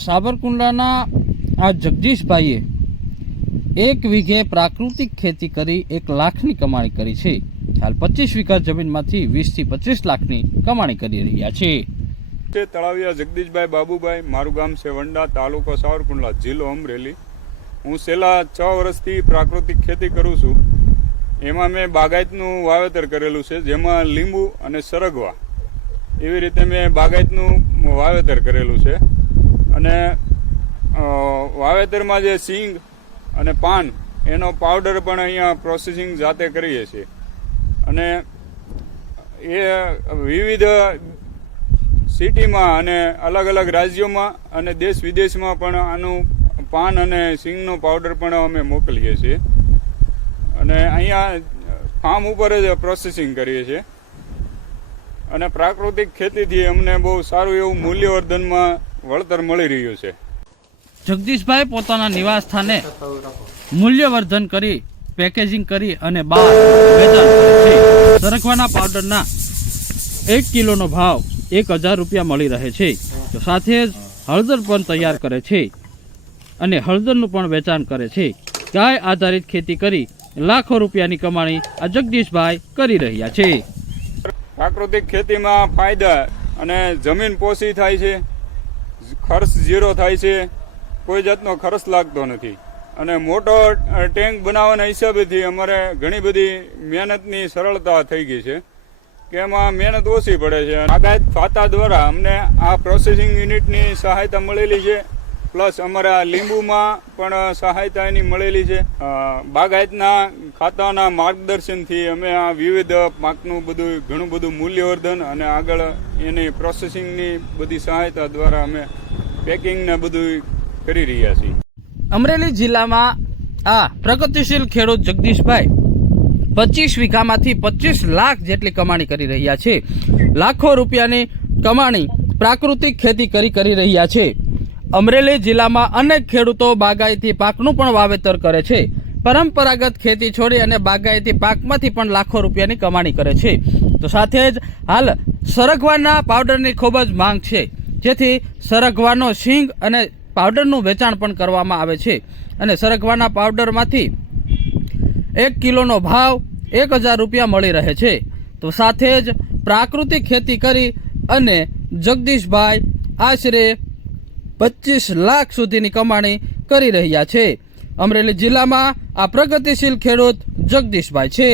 સાબરકુંડલાના આ જગદીશભાઈએ 1 વીઘે પ્રાકૃતિક ખેતી કરી 1 લાખની કમાણી કરી છે। હાલ 25 વીઘા જમીનમાંથી 20 થી 25 લાખની કમાણી કરી રહ્યા છે। તળાવિયા જગદીશભાઈ બાબુભાઈ, મારું ગામ છે વંડા, તાલુકો સાવરકુંડલા, જિલ્લો અમરેલી। હું છેલ્લા 6 વર્ષથી પ્રાકૃતિક ખેતી કરું છું। એમાં મેં બાગાયતનું વાવેતર કરેલું છે, જેમાં લીંબુ અને સરગવા એવી રીતે મેં બાગાયતનું વાવેતર કરેલું છે। અને વાવેતરમાં જે સિંગ અને પાન એનો પાવડર પણ અહીંયા પ્રોસેસિંગ જાતે કરીએ છીએ। અને એ વિવિધ સિટીમાં અને અલગ અલગ રાજ્યોમાં અને દેશ વિદેશમાં પણ આનું પાન અને સિંગનો પાવડર પણ અમે મોકલીએ છીએ। અને અહીંયા ફાર્મ ઉપર જ પ્રોસેસિંગ કરીએ છીએ। અને પ્રાકૃતિક ખેતીથી અમને બહુ સારું એવું મૂલ્યવર્ધનમાં વળતર મળી રહ્યું છે। જગદીશભાઈ પોતાના નિવાસ સ્થાને મૂલ્યવર્ધન કરી પેકેજિંગ કરી અને બહાર વેચાણ કરે છે। સરગવાના પાવડરના 1 કિલોનો ભાવ 1000 રૂપિયા મળી રહે છે। તો સાથે જ હળદર પણ તૈયાર કરે છે અને હળદરનું પણ વેચાણ કરે છે। ગાય આધારિત ખેતી કરી લાખો રૂપિયાની કમાણી આ જગદીશભાઈ કરી રહ્યા છે। પ્રાકૃતિક ખેતીમાં ફાયદા અને જમીન પોષી થાય છે, ખર્ચ ઝીરો થાય છે, કોઈ જાતનો ખર્ચ લાગતો નથી। અને મોટો ટેન્ક બનાવવાના હિસાબેથી અમારે ઘણી બધી મહેનતની સરળતા થઈ ગઈ છે કે એમાં મહેનત ઓછી પડે છે। બાગાયત ખાતા દ્વારા અમને આ પ્રોસેસિંગ યુનિટની સહાયતા મળેલી છે, પ્લસ અમારા લીંબુમાં પણ સહાયતા એની મળેલી છે। બાગાયતના ખાતાના માર્ગદર્શનથી અમે આ વિવિધ પાકનું ઘણું બધું મૂલ્યવર્ધન અને આગળ એની પ્રોસેસિંગની બધી સહાયતા દ્વારા અમે પેકિંગને બધું કરી રહ્યા છીએ। અમરેલી જિલ્લામાં આ પ્રગતિશીલ ખેડૂત જગદીશભાઈ 25 વીઘામાંથી 25 લાખ જેટલી કમાણી કરી રહ્યા છે। લાખો રૂપિયાની કમાણી પ્રાકૃતિક ખેતી કરી રહ્યા છે। અમરેલી જિલ્લામાં અનેક ખેડૂતો બાગાયતી પાકનું પણ વાવેતર કરે છે। પરંપરાગત ખેતી છોડી અને બાગાયતી પાકમાંથી પણ લાખો રૂપિયાની કમાણી કરે છે। તો સાથે જ હાલ સરગવાના પાવડરની ખૂબ જ માંગ છે, જેથી સરગવાનો શીંગ અને પાવડરનું વેચાણ પણ કરવામાં આવે છે। અને સરગવાના પાવડરમાંથી 1 કિલોનો ભાવ 1000 રૂપિયા મળી રહે છે। તો સાથે જ પ્રાકૃતિક ખેતી કરી અને જગદીશભાઈ આશરે 25 લાખ સુધીની કમાણી કરી રહ્યા છે। અમરેલી જિલ્લામાં આ પ્રગતિશીલ ખેડૂત જગદીશભાઈ છે।